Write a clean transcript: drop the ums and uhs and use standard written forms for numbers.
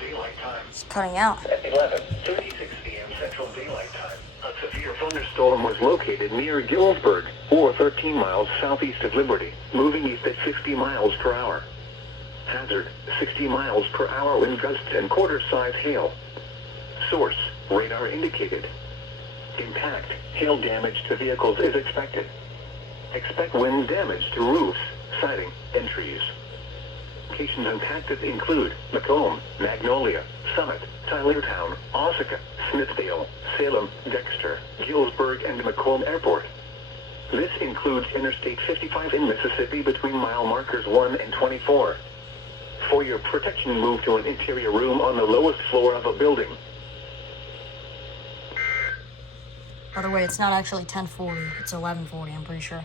Daylight Time. It's cutting out. At 11:36 p.m. Central Daylight Time, a severe thunderstorm was located near Gillsburg, or 13 miles southeast of Liberty, moving east at 60 miles per hour. Hazard, 60 miles per hour wind gusts and quarter-size hail. Source, radar indicated. Impact, hail damage to vehicles is expected. Expect wind damage to roofs, siding, and trees. Locations impacted include Macomb, Magnolia, Summit, Tylertown, Osaka, Smithville, Salem, Dexter, Gillsburg, and Macomb Airport. This includes Interstate 55 in Mississippi between mile markers 1 and 24. For your protection, move to an interior room on the lowest floor of a building. By the way, it's not actually 10:40, it's 11:40, I'm pretty sure.